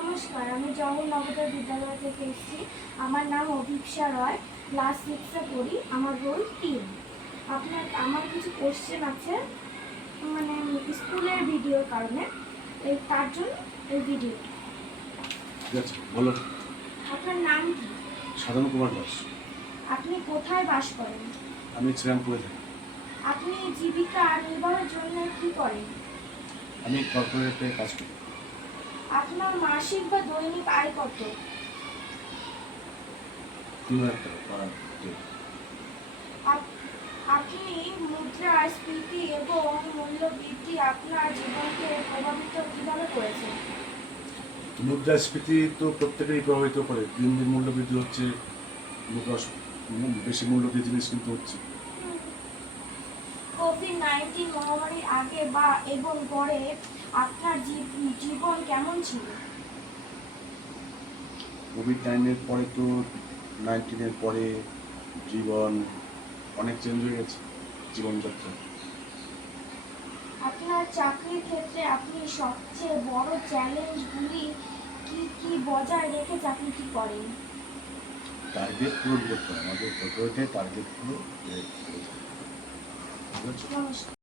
নমস্কার, আমি জওহর নবোদয় বিদ্যালয় থেকে এসেছি। আমার নাম অভিপ্সা রয়, ক্লাস 6-এ পড়ি। আমার রোল 3। আমার কিছু কোশ্চেন আছে, মানে স্কুলের ভিডিওর কারণে, তার জন্য এই ভিডিওটা। ঠিক আছে, বলো। আপনার নাম কি? সাধন কুমার দাস। আপনি কোথায় বাস করেন? আমি শ্রীরামপুরে থাকি। আপনি জীবিকা নির্বাহের জন্য কি করেন? আমি কর্পোরেটে কাজ করি। আপনার মাসিক বা দৈনিক আয় কত? 3,000 টাকা পার ডে। আপনি মুদ্রাস্ফীতি এবং মূল্যবৃদ্ধি আপনার জীবনকে প্রভাবিত কিভাবে করেছে? মুদ্রাস্ফীতি তো প্রত্যেকেরই প্রভাবিত করে। দিন দিন মূল্যবৃদ্ধি হচ্ছে, বেশি মূল্যবৃদ্ধি জিনিস কিন্তু হচ্ছে। কোভিড-19 মহামারীর আগে বা এবং পরে আপনার জীবন কেমন ছিল? কোভিড-19 পরে তো 19-এর পরে জীবন অনেক চেঞ্জ হয়ে গেছে, জীবনযাত্রা। আপনার চাকরির ক্ষেত্রে আপনি সবচেয়ে বড় চ্যালেঞ্জগুলি কি কি বজায় রেখে চাকরিটি করেন? টার্গেট পূরণ করতে হয়, আমাদের কর্পোরেটে টার্গেটগুলো ঠিক আছে। নমস্কার।